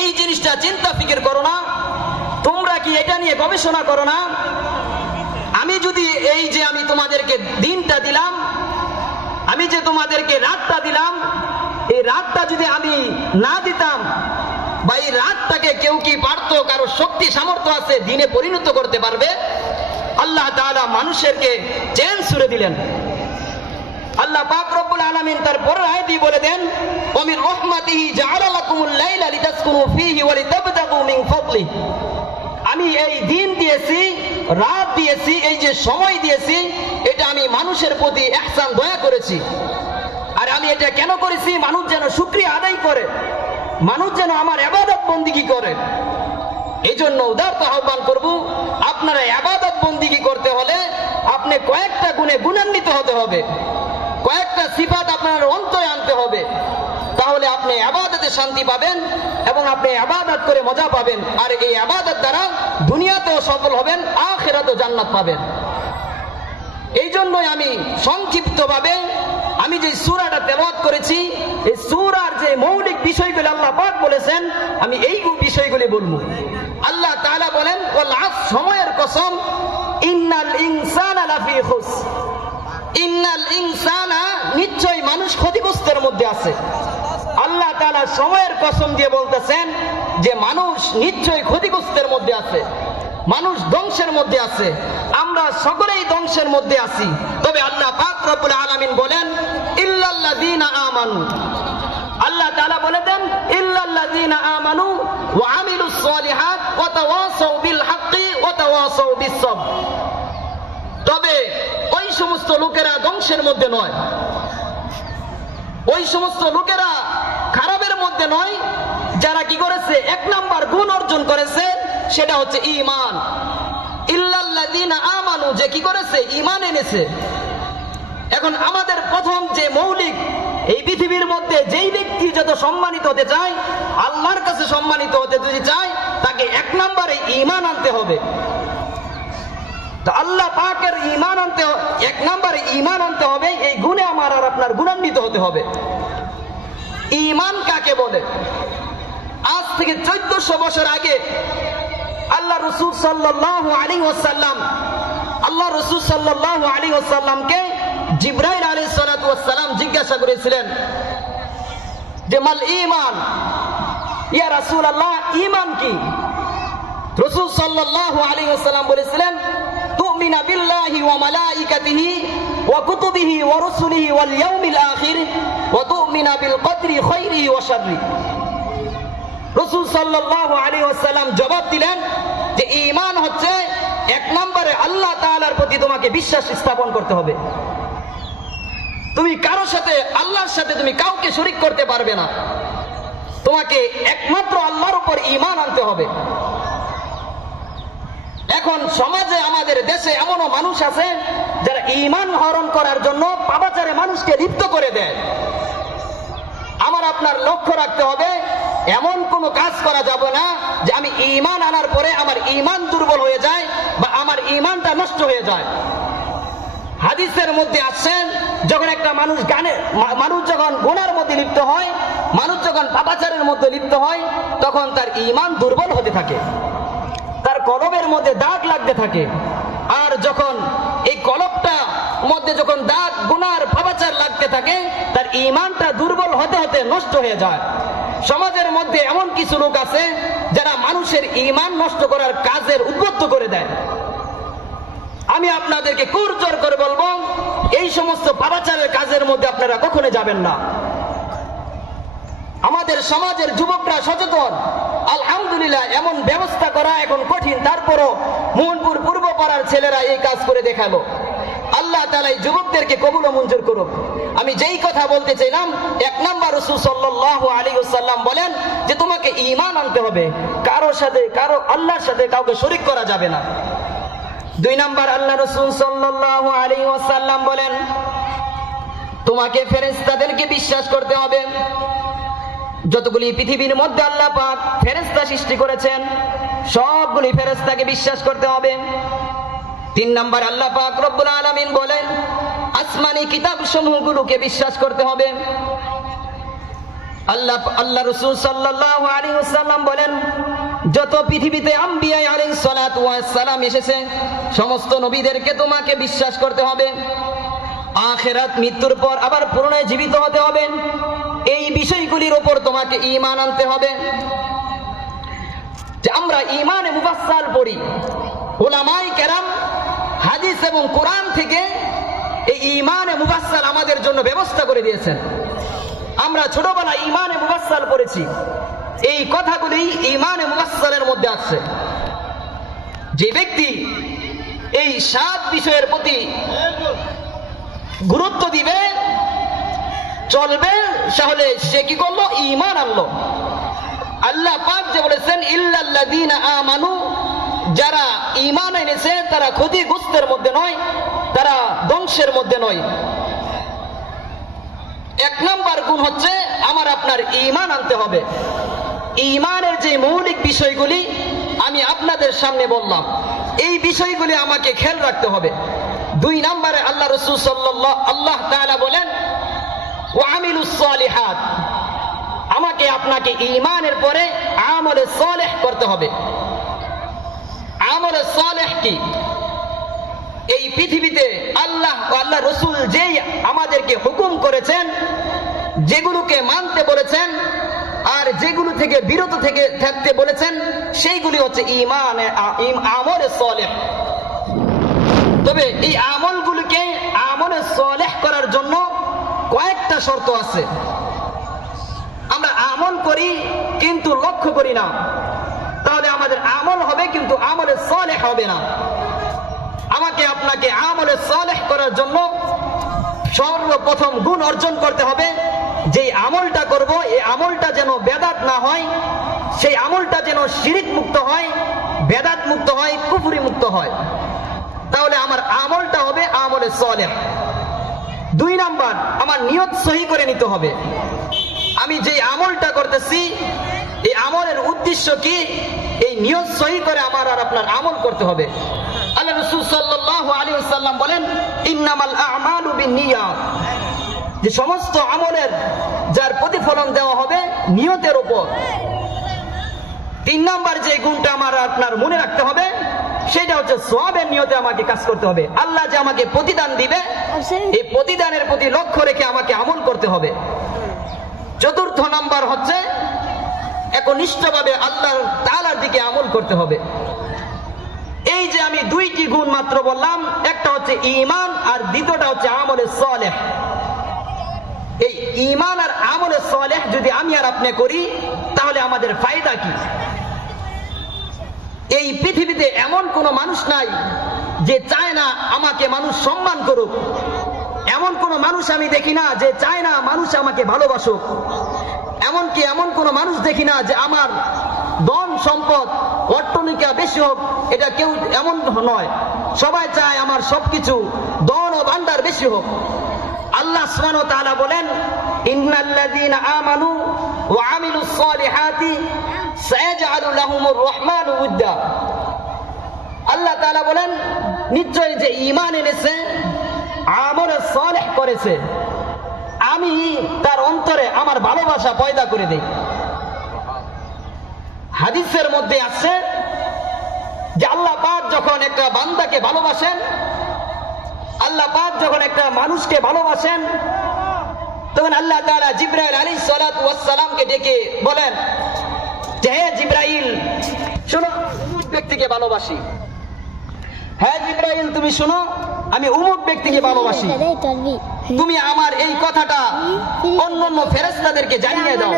এই জিনিসটা চিন্তা ফিকির করো না? তোমরা কি এটা নিয়ে গবেষণা করো না? আমি যদি এই যে আমি তোমাদেরকে দিনটা দিলাম, আমি যে তোমাদেরকে রাতটা দিলাম, এই রাতটা যদি আমি না দিতাম, বা এই রাতটাকে কেউ কি পারতো, কারো শক্তি সামর্থ্য আছে দিনে পরিণত করতে পারবে? আল্লাহ তাআলা মানুষেরকে চেন ছুড়ে দিলেন। আল্লাহ পাক রব্বুল আলামিন তার পরের আয়াতে বলে দেন, ওয়া মিন রাহমাতিহি জাআলা লাকুমুল লাইলা লিতাসকুনু ফীহি ওয়া লিতাবতাগু মিন ফাদলিহি। আমি এই দিন দিয়েছি, রাত দিয়েছি, এই যে সময় দিয়েছি, এটা আমি মানুষের প্রতি ইহসান দয়া করেছি। আর আমি এটা কেন করেছি? মানুষ যেন শুকরিয়া আদায় করে, মানুষ যেন আমার ইবাদত বন্দেগী করে। এই জন্য উদারত আহ্বান করব, আপনারা ইবাদত বন্দেগী করতে হলে আপনি কয়েকটা গুণে গুণান্বিত হতে হবে, কয়েকটা সিফাত আপনার অন্তরে আনতে হবে। তাহলে আপনি ইবাদতে শান্তি পাবেন এবং আপনি ইবাদত করে মজা পাবেন। আর এই ইবাদত দ্বারা দুনিয়াতেও সফল হবেন, আখিরাতেও জান্নাত পাবেন। এই জন্যই আমি সংক্ষিপ্তভাবে আমি যে সূরাটা তেলাওয়াত করেছি, এই সূরার যে মৌলিক বিষয়গুলো আল্লাহ পাক বলেছেন, আমি এই বিষয়গুলি বলবো। আল্লাহ তাআলা বলেন, ওয়াল আসর, সময়ের কসম, ইন্নাল ইনসানা লাফি খুসর। ইন্নাল ইনসানা, নিশ্চয় মানুষ ক্ষতিগ্রস্তের মধ্যে আছে। আল্লাহ তাআলা সময়ের কসম দিয়ে বলতেছেন যে মানুষ নিশ্চয় ক্ষতিগ্রস্তের মধ্যে আছে, মানুষ ধ্বংসের মধ্যে আছে। আমরা সকলেই ধ্বংসের মধ্যে আছি। তবে আল্লাহ পাক রব্বুল আলামিন বলেন, ইল্লাল্লাযীনা আমানু। আল্লাহ তাআলা বলে দেন, ইল্লাল্লাযীনা আমানু ওয়া আমিলুস সালিহাত ওয়া তাওয়াসাউ বিল হাক্কি ওয়া তাওয়াসাউ বিস সবর। তবে ওই সমস্ত লোকেরা ধ্বংসের মধ্যে নয়, ওই সমস্ত লোকেরা খারাপের মধ্যে নয়, যারা কি করেছে, এক নাম্বার গুণ অর্জন করেছে, সেটা হচ্ছে ঈমান। ইল্লাল্লাযীনা আমানু, যে কি করেছে, ঈমান এনেছে। এখন আমাদের প্রথম যে মৌলিক, এই পৃথিবীর মধ্যে যেই ব্যক্তি যত সম্মানিত হতে চায়, আল্লাহর কাছে সম্মানিত হতে যদি চায়, তাকে এক নম্বরে ঈমান আনতে হবে। তো আল্লাহ পাকের ঈমান আনতে, এক নম্বরে ঈমান আনতে হবে। এই গুণে আমার আর আপনার গুণান্বিত হতে হবে। ঈমান কাকে বলে? আজ থেকে 1400 বছর আগে আল্লাহ রাসূল সাল্লাল্লাহু আলাইহি ওয়াসাল্লাম, আল্লাহ রাসূল সাল্লাল্লাহু আলাইহি ওয়াসাল্লামকে জিবরাইল আলাইহিস সালাতু ওয়াস সালাম জিজ্ঞাসা করেছিলেন যে মাল ঈমান, ইয়া রাসূলুল্লাহ, ঈমান কি? রাসূল সাল্লাল্লাহু আলাইহি ওয়াসাল্লাম বলেছিলেন, তুমিনা বিল্লাহি ওয়া মালাইকাতিহি ওয়া কুতুবিহি ওয়া রুসুলিহি ওয়াল ইয়াউমিল আখির ওয়া তুমিনা বিল কদরি খাইরিহি ওয়া শাররিহি। রাসূল সাল্লাল্লাহু আলাইহি ওয়াসাল্লাম জবাব দিলেন যে ঈমান হচ্ছে এক নম্বরে আল্লাহ তাআলার প্রতি তোমাকে বিশ্বাস স্থাপন করতে হবে। তুমি কারো সাথে, আল্লাহর সাথে তুমি কাউকে শরীক করতে পারবে না। তোমাকে একমাত্র আল্লাহর উপর ঈমান আনতে হবে। এখন সমাজে, আমাদের দেশে এমনও মানুষ আছে যারা ঈমান হরণ করার জন্য পাপাচারে মানুষকে লিপ্ত করে দেয়। আমার আপনার লক্ষ্য রাখতে হবে, এমন কোনো কাজ করা যাবে না যে আমি ঈমান আনার পরে আমার ঈমান দুর্বল হয়ে যায় বা আমার ঈমানটা নষ্ট হয়ে যায়। হাদিসের মধ্যে আসছেন, যখন একটা মানুষ মানুষ যখন গুনার মধ্যে লিপ্ত হয়, মানুষ যখন পাপাচারের মধ্যে লিপ্ত হয়, তখন তার ঈমান দুর্বল হতে থাকে, তার কলবের মধ্যে দাগ লাগতে থাকে। আর যখন এই কলবটা মধ্যে যখন দাগ, গুনার, পাপাচার লাগতে থাকে, তার ঈমানটা দুর্বল হতে হতে নষ্ট হয়ে যায়। সমাজের মধ্যে এমন কিছু লোক আছে যারা মানুষের ঈমান নষ্ট করার কাজের উদ্বুদ্ধ করে দেয়। আমি আপনাদেরকে কুরজোর করে বলবো, এই সমস্ত পাপাচারের কাজের মধ্যে আপনারা কখনো যাবেন না। আমাদের সমাজের যুবকরা সচেতন, আলহামদুলিল্লাহ। এমন ব্যবস্থা করা এখন কঠিন, তারপরও মোহনপুর পূর্ব পাড়ার ছেলেরা এই কাজ করে দেখালো। আল্লাহ তাআলা এই যুবকদেরকে কবুল ও মঞ্জুর করুক। আমি যেই কথা বলতে চাইলাম, এক নাম্বার রাসূল সাল্লাল্লাহু আলাইহি ওয়াসাল্লাম বলেন যে তোমাকে ঈমান আনতে হবে, কারোর সাথে, কারো আল্লাহর সাথে কাউকে শরীক করা যাবে না। দুই নাম্বার, আল্লাহ রাসূল সাল্লাল্লাহু আলাইহি ওয়াসাল্লাম বলেন তোমাকে ফেরেশতাদেরকে বিশ্বাস করতে হবে। যতগুলি পৃথিবীর মধ্যে আল্লাহ পাক ফেরেশতা সৃষ্টি করেছেন, সবগুলি ফেরেশতাকে বিশ্বাস করতে হবে। তিন নাম্বার, আল্লাহ পাক রব্বুল আলামিন বলেন আসমানি কিতাব সমূহগুলোকে বিশ্বাস করতে হবে। আল্লাহ রাসূল সাল্লাল্লাহু আলাইহি ওয়াসাল্লাম বলেন, যত পৃথিবীতে আম্বিয়া আলাইহিস সালাতু ওয়াস সালাম এসেছে সমস্ত নবীদেরকে তোমাকে বিশ্বাস করতে হবে। আখিরাত মৃত্যুর পর আবার পুনরায় জীবিত হতে হবে, এই বিষয়গুলির উপর তোমাকে ঈমান আনতে হবে। যে আমরা ঈমানে মুফাসসাল পড়ি, উলামায়ে কেরাম হাদিস এবং কোরআন থেকে এই ঈমানে মুফাসসাল আমাদের জন্য ব্যবস্থা করে দিয়েছেন। আমরা ছোটবেলায় ঈমানে মুফাসসাল পড়েছি, এই কথাগুলি ঈমানে মুফাসসালের মধ্যে আছে। যে ব্যক্তি এই 7 বিষয়ের প্রতি গুরুত্ব দিবে, চলবে, তাহলে সে কি করলো? ঈমান আনলো। আল্লাহ পাক যে বলেছেন ইল্লাল্লাযীনা আমানু, যারা ঈমান এনেছে তারা ক্ষতিগ্রস্তের মধ্যে নয়, তারা ধ্বংসের মধ্যে নয়। 1 নম্বর গুণ হচ্ছে আমার আপনার ঈমান আনতে হবে। ঈমানের যে মৌলিক বিষয়গুলি আমি আপনাদের সামনে বললাম, এই বিষয়গুলি আমাকে খেয়াল রাখতে হবে। 2 নম্বরে আল্লাহ রাসূল আল্লাহ তাআলা বলেন ওয়া আমিলুস সালিহাত, আমাকে আপনাকে ঈমানের পরে আমলে সালেহ করতে হবে। আমলে সালেহ কি? এই পৃথিবীতে আল্লাহ ও আল্লাহ রাসূল যেই আমাদেরকে হুকুম করেছেন, যেগুলোকে মানতে বলেছেন আর যেগুলো থেকে বিরত থেকে থাকতে বলেছেন, সেইগুলি হচ্ছে আমলে সালেহ। তবে এই আমলগুলোকে আমলে সালেহ করার জন্য কয়েকটা শর্ত আছে। আমরা আমল করি কিন্তু লক্ষ্য করি না, তাহলে আমাদের আমল হবে কিন্তু আমলে সালেহ হবে না। আমাকে আপনাকে আমলে সালেহ করার জন্য সর্বপ্রথম গুণ অর্জন করতে হবে, যে আমলটা করব এই আমলটা যেন বেদাত না হয়, সেই আমলটা যেন শিরিক মুক্ত হয়, বেদাত মুক্ত হয়, কুফরি মুক্ত হয়, তাহলে আমার আমলটা হবে আমলে সালেহ। 2 নাম্বার, আমার নিয়ত সহি করে নিতে হবে। আমি যে আমলটা করতেছি এই আমলের উদ্দেশ্য কি, এই নিয়ত সহি করে আমার আর আপনার আমল করতে হবে। আল্লাহ রাসূল সাল্লাল্লাহু আলাইহি ওয়াসাল্লাম বলেন ইন্নামাল আ'মালু বিন্নিয়াত, যে সমস্ত আমলের যার প্রতিফলন দেওয়া হবে নিয়তের উপর। 3 নাম্বার যে গুণটা আমার আপনার মনে রাখতে হবে সেটা হচ্ছে সওয়াবের নিয়তে আমাকে কাজ করতে হবে। আল্লাহ যে আমাকে প্রতিদান দিবে এই প্রতিদানের প্রতি লক্ষ্য রেখে আমাকে আমল করতে হবে। 4র্থ নাম্বার হচ্ছে একনিষ্ঠভাবে আল্লাহ তাআলার দিকে আমল করতে হবে। এই যে আমি 2টি গুণ মাত্র বললাম, একটা হচ্ছে ঈমান আর দ্বিতীয়টা হচ্ছে আমলে সালেহ। এই ঈমান আর আমলে সালেহ যদি আমি আর আপনি করি তাহলে আমাদের ফায়দা কি? এই পৃথিবীতে এমন কোন মানুষ নাই যে চায় না আমাকে মানুষ সম্মান করুক। এমন কোন মানুষ আমি দেখি না যে চায় না মানুষ আমাকে ভালোবাসুক। এমনকি এমন কোন মানুষ দেখি না যে আমার ধন সম্পদ অট্টালিকা বেশি হোক, এটা কেউ এমন নয়। সবাই চায় আমার সবকিছু ধন ও ভান্ডার বেশি হোক। আল্লাহ সুবহানাহু ওয়া তাআলা বলেন ইন্নাল্লাযীনা আমানু ওয়া আমিলুস সালিহাতি সায়াজআলু লাহুমুর রাহমানু উদ্দা। আল্লাহ তাআলা বলেন নিশ্চয় যে ঈমান এনেছে, আমলে সালেহ করেছে, আমি তার অন্তরে আমার ভালোবাসা পয়দা করে দেই। হাদিসের মধ্যে আছে যে আল্লাহ পাক যখন একটা বান্দাকে ভালোবাসেন, আল্লাহ পাক যখন একটা মানুষকে ভালোবাসেন, তখন আল্লাহ তাআলা জিবরাইল আলাইহিস সালাতু ওয়াস সালামকে ডেকে বলেন যে হে জিবরাইল শোনো, অমুক ব্যক্তিকে ভালোবাসি। হ্যাঁ জিবরাইল তুমি শোনো, আমি অমুক ব্যক্তিকে ভালোবাসি, তুমি আমার এই কথাটা অন্যান্য ফেরেশতাদেরকে জানিয়ে দাও।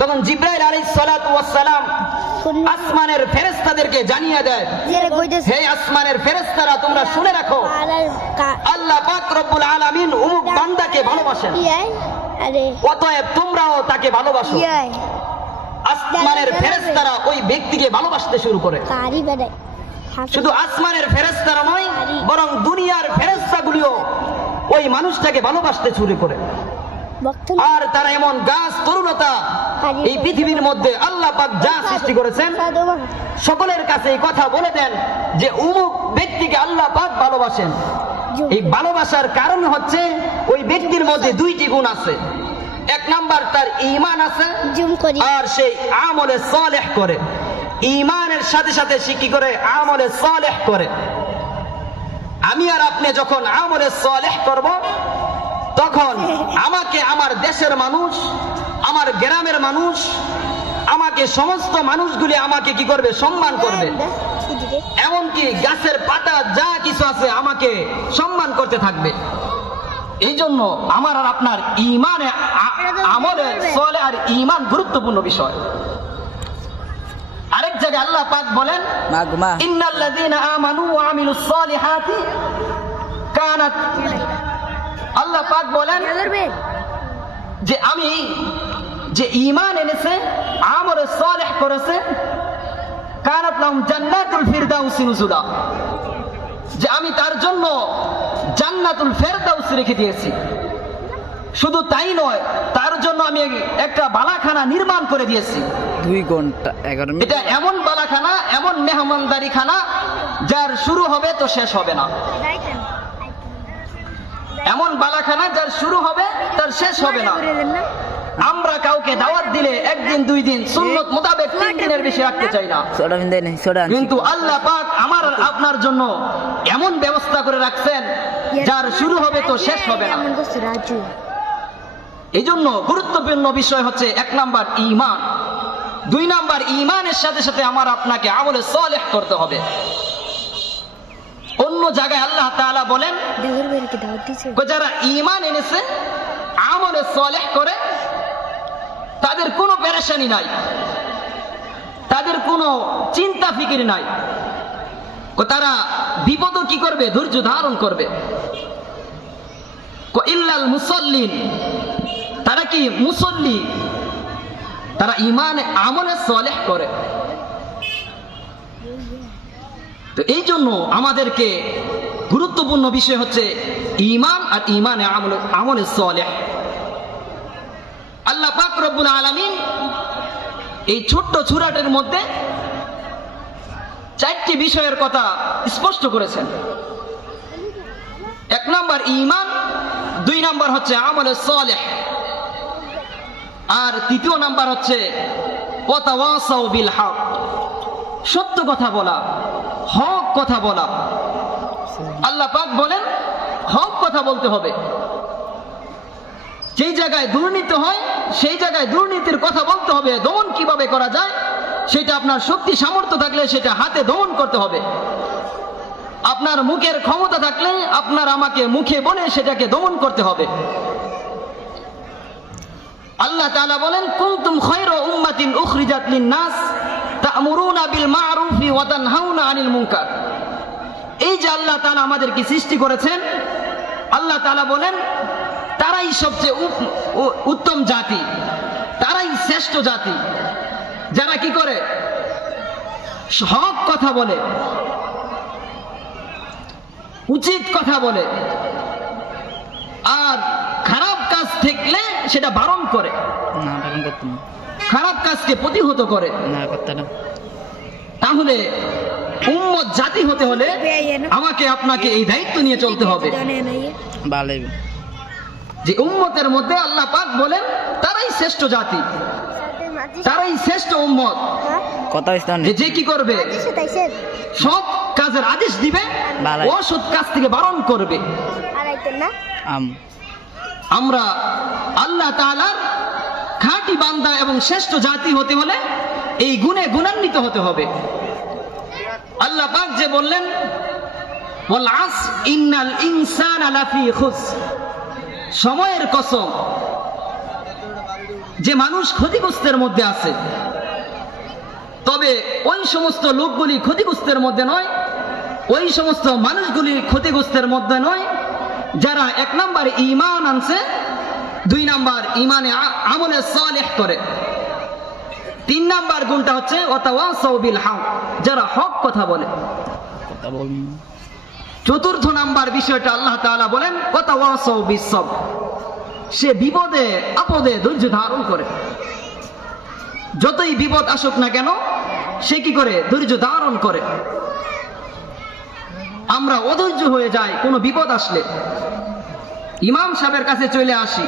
তখন জিবরাইল আলাইহিস সালাতু ওয়াস সালাম আসমানের ফেরেশতাদেরকে জানিয়ে দেয়, হে আসমানের ফেরেশতারা তোমরা শুনে রাখো, আল্লাহ পাক রব্বুল আলামিন অমুক বান্দাকে ভালোবাসেন, অতএব তোমরাও তাকে ভালোবাসো। আসমানের ফেরেশতারা ওই ব্যক্তিকে ভালোবাসতে শুরু করে। শুধু আসমানের ফেরেশতারা নয়, বরং দুনিয়ার ফেরেশতাগুলিও ওই মানুষটাকে ভালোবাসতে শুরু করে। আর তারা এমন গাছ তরুণতা এই পৃথিবীর মধ্যে আল্লাহ পাক যা সৃষ্টি করেছেন সকলের কাছে এই কথা বলে দেন যে অমুক ব্যক্তিকে আল্লাহ পাক ভালোবাসেন। এই ভালোবাসার কারণ হচ্ছে ওই ব্যক্তির মধ্যে 2টি গুণ আছে। এক নাম্বার তার ঈমান আছে আর সেই আমলে সালেহ করে। ঈমানের সাথে সাথে সে কি করে? আমলে সালেহ করে। আমি আর আপনি যখন আমলে সালেহ করব, তখন আমাকে আমার দেশের মানুষ, আমার গ্রামের মানুষ, আমাকে সমস্ত মানুষগুলি আমাকে কি করবে? সম্মান করবে। এমনকি গাছের পাতা যা কিছু আছে আমাকে সম্মান করতে থাকবে। এই জন্য আমার আর আপনার ঈমানে, আমলে সালেহ আর ঈমান গুরুত্বপূর্ণ বিষয়। আরেক জায়গায় আল্লাহ পাক বলেন, ইন্নাল্লাযীনা আমানু ওয়া আমিলুস সালিহাতি কানাত, আল্লাহ পাক বলেন যে আমি যে ঈমান এনেছে, আমলে সালেহ করেছে, কানাত লাহুম জান্নাতুল ফিরদাউস নুজুলা, যে আমি তার জন্য জান্নাতুল ফেরদাউস রেখে দিয়েছি। শুধু তাই নয়, তার জন্য আমি একটা বালাখানা নির্মাণ করে দিয়েছি। 2 ঘন্টা 11 মিনিট। এটা এমন বালাখানা, এমন মেহমানদারি খানা, যার শুরু হবে তো শেষ হবে না। এমন বালাখানা যার শুরু হবে তার শেষ হবে না। আমরা কাউকে দাওয়াত দিলে একদিন 2 দিন, সুন্নত মোতাবেক 3 দিনের বেশি রাখতে চাই না। কিন্তু আল্লাহ পাক আমার আপনার জন্য এমন ব্যবস্থা করে রাখছেন যার শুরু হবে তো শেষ হবে না। এই জন্য গুরুত্বপূর্ণ বিষয় হচ্ছে 1 নাম্বার ঈমান, 2 নাম্বার ঈমানের সাথে সাথে আমার আপনাকে আমলে সালেহ করতে হবে। অন্য জায়গায় আল্লাহ তাআলা বলেন, যারা ঈমান এনেছে, আমলে সালেহ করে, তাদের কোনো পেরেশানি নাই, তাদের কোনো চিন্তা ফিকির নাই। তারা বিপদও কি করবে? ধৈর্য ধারণ করবে। ইল্লাল মুসাল্লিন, তারা কি? মুসল্লি, তারা ঈমান আমলে সালেহ করে। তো এই জন্য আমাদেরকে গুরুত্বপূর্ণ বিষয় হচ্ছে ঈমান আর ঈমানে আমলে সালেহ। আল্লাহ পাক রব্বুল আলামিন এই ছোট্ট সূরাটির মধ্যে 4টি বিষয়ের কথা স্পষ্ট করেছেন। 1 নাম্বার ঈমান, 2 নাম্বার হচ্ছে আমলে সালেহ, আর 3য় নাম্বার হচ্ছে ওয়াতাওয়াসাউ বিল হক, সত্য কথা বলা, হক কথা বলা। আল্লাহ পাক বলেন হক কথা বলতে হবে। যেই জায়গায় দুর্নীতি হয় সেই জায়গায় দুর্নীতির কথা বলতে হবে। দমন কিভাবে করা যায় সেটা আপনার শক্তি সামর্থ্য থাকলে সেটা হাতে দমন করতে হবে। আপনার মুখের ক্ষমতা থাকলে আপনার আমাকে মুখে বলে সেটাকে দমন করতে হবে। আল্লাহ তাআলা বলেন, কুনতুম খায়রা উম্মাতিন উখরিজাত লিন-নাস তা'মুরুনা বিল মা'রুফি ওয়া তানহাউনা আনিল মুনকার। এই যে আল্লাহ তাআলা আমাদেরকে সৃষ্টি করেছেন, আল্লাহ তাআলা বলেন তারাই সবচেয়ে উত্তম জাতি, তারাই শ্রেষ্ঠ জাতি, যারা কি করে? হক কথা বলে, উচিত কথা বলে, আর খারাপ কাজ থাকলে সেটা বারণ করে, খারাপ কাজকে প্রতিহত করে। তাহলে উম্মত জাতি হতে হলে আমাকে আপনাকে এই দায়িত্ব নিয়ে চলতে হবে যে উম্মতের মধ্যে আল্লাহ পাক বলেন তারাই শ্রেষ্ঠ জাতি, তারাই শ্রেষ্ঠ উম্মত। যে কি করবে? সৎ কাজের আদেশ দিবে, অসৎ কাজ থেকে বারণ করবে। আমরা আল্লাহ তাআলার খাঁটি বান্দা এবং শ্রেষ্ঠ জাতি হতে হলে এই গুণে গুণান্বিত হতে হবে। আল্লাহ পাক যে বললেন, ওয়াল আসর ইন্নাল ইনসানা লাফি খুসর, সময়ের কসম, যে মানুষ ক্ষতিগ্রস্তের মধ্যে আছে। তবে ওই সমস্ত লোকগুলি ক্ষতিগ্রস্তের মধ্যে নয়, ওই সমস্ত মানুষগুলি ক্ষতিগ্রস্তের মধ্যে নয় যারা 1 নাম্বার ঈমান আনছে, 2 নাম্বার ঈমানে আমলে সালেহ করে, 3 নাম্বার গুণটা হচ্ছে ওয়াতাওয়াসাউ বিল হক, যারা হক কথা বলে। 4র্থ নাম্বার বিষয়টা আল্লাহ তাআলা বলেন ওয়াতাওয়াসাউ বিস সবর, সে বিপদে আপদে ধৈর্য ধারণ করে। যতই বিপদ আসুক না কেন সে কি করে? ধৈর্য ধারণ করে। আমরা অধৈর্য হয়ে যাই কোনো বিপদ আসলে, ইমাম সাহেবের কাছে চলে আসি,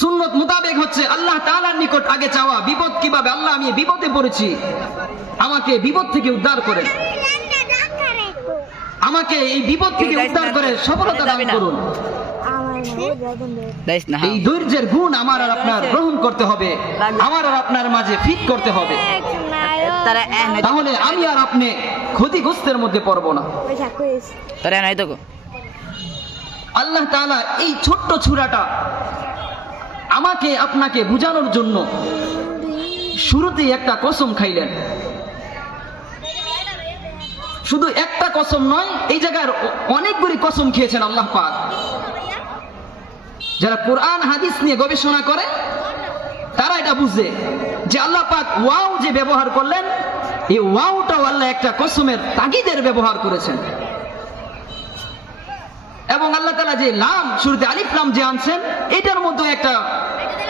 সুন্নত মোতাবেক হচ্ছে আল্লাহ তাআলার নিকট আগে চাওয়া। বিপদ কিভাবে? আল্লাহ আমি বিপদে পড়েছি, আমাকে বিপদ থেকে উদ্ধার করেন, আমাকে এই বিপদ থেকে উদ্ধার করে সফলতা দান করুন। এই ধৈর্যের গুণ আমার আর আপনার গ্রহণ করতে হবে, আমার আর আপনার মাঝে ফিট করতে হবে, তাহলে আমি আর আপনি ক্ষতিগ্রস্তের মধ্যে পড়ব না। আল্লাহ তাআলা এই ছোট্ট সূরাটা আমাকে আপনাকে বুঝানোর জন্য শুরুতেই একটা কসম খাইলেন। শুধু একটা কসম নয়, এই জায়গার অনেকগুলি কসম খেয়েছেন আল্লাহ পাক। যারা কোরআন হাদিস নিয়ে গবেষণা করে তারা এটা বুঝে যে আল্লাহ পাক ওয়াও যে ব্যবহার করলেন, এই ওয়াওটাও আল্লাহ একটা কসমের তাগিদের ব্যবহার করেছেন। এবং আল্লাহ তাআলা যে লাম শুরুতে আলিফ লাম যে আনছেন, এটার মধ্যে একটা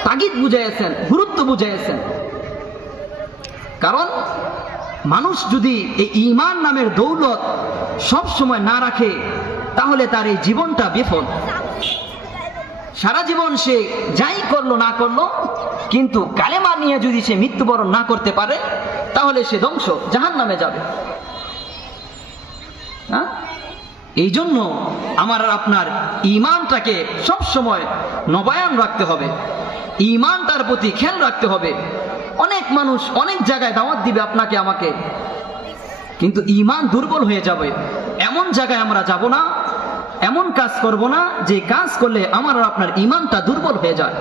তাগিদ বুঝাইছেন, গুরুত্ব বুঝাইছেন। কারণ মানুষ যদি এই ঈমান নামের দৌলত সব সময় না রাখে তাহলে তার এই জীবনটা বিফল। সারা জীবন সে যাই করলো না করলো, কিন্তু কালেমা নিয়ে যদি সে মৃত্যুবরণ না করতে পারে তাহলে সে ধ্বংস, জাহান্নামে যাবে। এই জন্য আমার আর আপনার ঈমানটাকে সব সময় নবায়ন রাখতে হবে, ঈমানটার প্রতি খেয়াল রাখতে হবে। অনেক মানুষ অনেক জায়গায় দাওয়াত দিবে আপনাকে আমাকে, কিন্তু ঈমান দুর্বল হয়ে যাবে। এমন জায়গায় আমরা যাব না, এমন কাজ করব না যে কাজ করলে আমার আর আপনার ঈমানটা দুর্বল হয়ে যায়।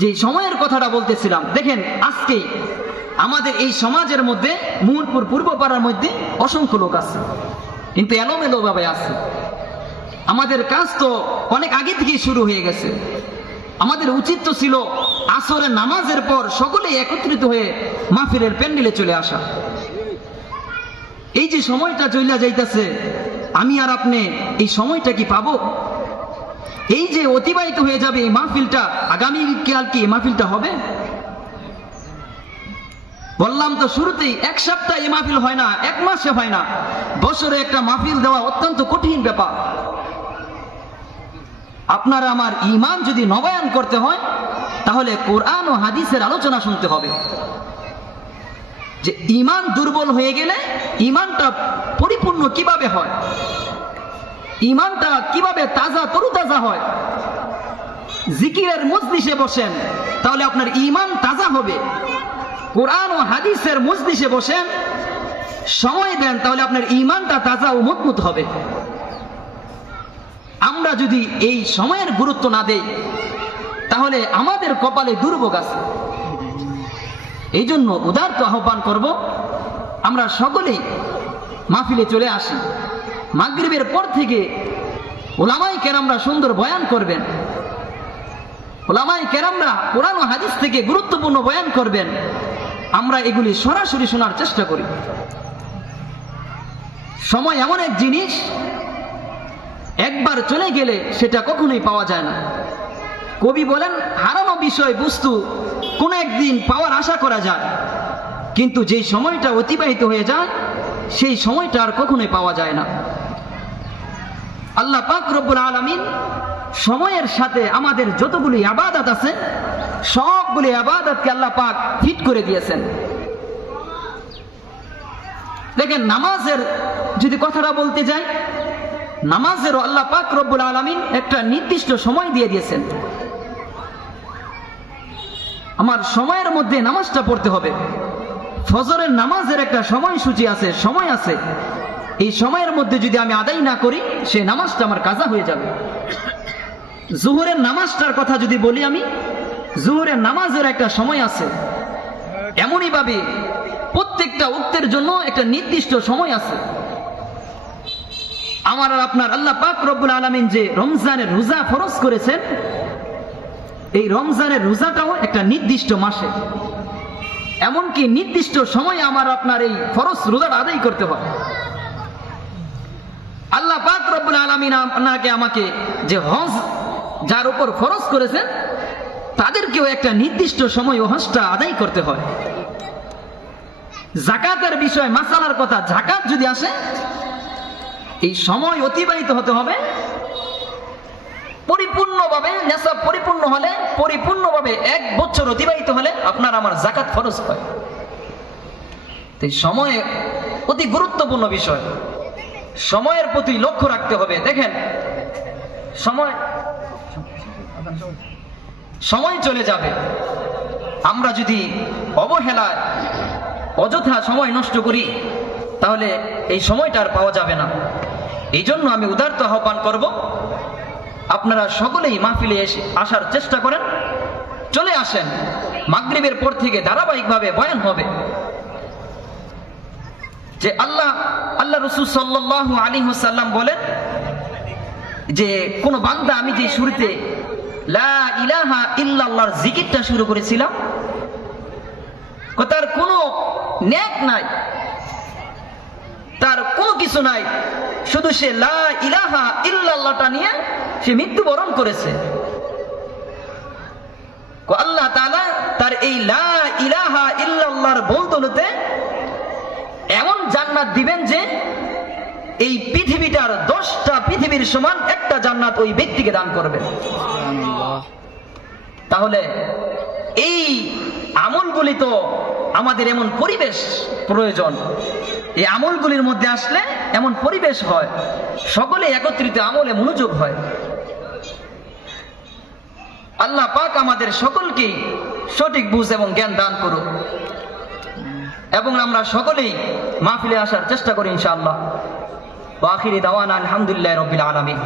যে সময়ের কথাটা বলতেছিলাম, দেখেন আজকেই আমাদের এই সমাজের মধ্যে মুহুরপুর পূর্বপাড়ার মধ্যে অসংখ্য লোক আছে, কিন্তু এলোমেলো ভাবে আছে। আমাদের কাজ তো অনেক আগে থেকেই শুরু হয়ে গেছে। আমাদের উচিত তো ছিল আসরের নামাজের পর সকলে একত্রিত হয়ে মাহফিলের প্যান্ডেলে চলে আসা। এই যে সময়টা চলে যাইতেছে, আমি আর আপনি এই সময়টা কি পাবো? এই যে অতিবাহিত হয়ে যাবে এই মাহফিলটা, আগামীকাল কি এই মাহফিলটা হবে? বললাম তো শুরুতেই, এক সপ্তাহ এই মাহফিল হয় না, এক মাসে হয় না, বছরে একটা মাহফিল দেওয়া অত্যন্ত কঠিন ব্যাপার। আপনার আমার ঈমান যদি নবায়ন করতে হয় তাহলে কোরআন ও হাদিসের আলোচনা শুনতে হবে। যে ঈমান দুর্বল হয়ে গেলে ঈমানটা পরিপূর্ণ কিভাবে হয়, ঈমানটা কিভাবে তাজা তরুতাজা হয়। জিকিরের মজলিসে বসেন তাহলে আপনার ঈমান তাজা হবে। কোরআন ও হাদিসের মজলিসে বসেন, সময় দেন, তাহলে আপনার ঈমানটা তাজা ও মজবুত হবে। আমরা যদি এই সময়ের গুরুত্ব না দেই তাহলে আমাদের কপালে দুর্ভোগ আছে। এই জন্য উদারত আহ্বান করব, আমরা সকলেই মাহফিলে চলে আসি। মাগরিবের পর থেকে উলামায়ে কেরামরা সুন্দর বয়ান করবেন, উলামায়ে কেরামরা কোরআন ও হাদিস থেকে গুরুত্বপূর্ণ বয়ান করবেন। আমরা এগুলি সরাসরি শোনার চেষ্টা করি। সময় এমন এক জিনিস, একবার চলে গেলে সেটা কখনোই পাওয়া যায় না। কবি বলেন, হারানো বিষয় বস্তু কোন একদিন পাওয়ার আশা করা যায়, কিন্তু যেই সময়টা অতিবাহিত হয়ে যায় সেই সময়টা আর কখনোই পাওয়া যায় না। আল্লাহ পাক রব্বুল আলামিন সময়ের সাথে আমাদের যতগুলি ইবাদত আছে সবগুলি ইবাদতকে আল্লাহ পাক ফিট করে দিয়েছেন। দেখেন, নামাজের যদি কথাটা বলতে যাই, নামাজেরও আল্লাহ পাক রব্বুল আলামিন একটা নির্দিষ্ট সময় দিয়ে দিয়েছেন। আমার সময়ের মধ্যে নামাজটা পড়তে হবে। ফজরের নামাজের একটা সময়সূচি আছে, সময় আছে। এই সময়ের মধ্যে যদি আমি আদায় না করি সেই নামাজটা আমার কাজা হয়ে যাবে। জোহরের নামাজটার কথা যদি বলি, আমি জোহরের নামাজের একটা সময় আছে। এমনই ভাবে প্রত্যেকটা ওয়াক্তের জন্য একটা নির্দিষ্ট সময় আছে। আমার আর আপনার আল্লাহ পাক রব্বুল আলামিন যে রমজানের রোজা ফরজ করেছেন, এই রমজানের রোজাটাও একটা নির্দিষ্ট মাসে, এমনকি নির্দিষ্ট সময়ে আমার আপনার এই ফরজ রোজাটা আদায় করতে হয়। আল্লাহ পাক রব্বুল আলামিন আপনাকে আমাকে যে হজ যার উপর ফরজ করেছেন তাদেরকেও একটা নির্দিষ্ট সময় হজটা আদায় করতে হয়। যাকাতের বিষয় মাসালার কথা, যাকাত যদি আসে এই সময় অতিবাহিত হতে হবে। পরিপূর্ণভাবে নেশাব পরিপূর্ণ হলে, পরিপূর্ণভাবে 1 বছর অতিবাহিত হলে আপনার আমার যাকাত ফরজ হয়। তো সময় অতি গুরুত্বপূর্ণ বিষয়, সময়ের প্রতি লক্ষ্য রাখতে হবে। দেখেন সময় চলে যাবে, আমরা যদি অবহেলায় অযথা সময় নষ্ট করি তাহলে এই সময়টা আর পাওয়া যাবে না। এই জন্য আমি উদারত আহ্বান করব, আপনারা সকলেই মাহফিলে আসার চেষ্টা করেন, চলে আসেন। মাগরিবের পর থেকে ধারাবাহিকভাবে বয়ান হবে যে আল্লাহ রাসূল সাল্লাল্লাহু আলাইহি ওয়াসাল্লাম বলেন যে কোন বান্দা, আমি যে শুরুতে লা ইলাহা ইল্লাল্লাহর জিকিরটা শুরু করেছিলাম, তার কোনো নেক নাই, তার কোনো কিছু নাই, শুধু সে লা ইলাহা ইল্লাল্লাহটা নিয়ে সে মৃত্যুবরণ করেছে। আল্লাহ তাআলা তার এই লা ইলাহা ইল্লাল্লাহর বদৌলতে এমন জান্নাত দিবেন যে এই পৃথিবীটার 10টা পৃথিবীর সমান একটা জান্নাত ওই ব্যক্তিকে দান করবেন। তাহলে এই আমলগুলি তো আমাদের এমন পরিবেশ প্রয়োজন, এই আমলগুলির মধ্যে আসলে এমন পরিবেশ হয়, সকলে একত্রিত আমলে মনোযোগ হয়। আল্লাহ পাক আমাদের সকলকে সঠিক বুঝ এবং জ্ঞান দান করুন, এবং আমরা সকলেই মাহফিলে আসার চেষ্টা করি ইনশাআল্লাহ। ওয়া আখিরি দাওয়ানা আলহামদুলিল্লাহি রাব্বিল আলামিন।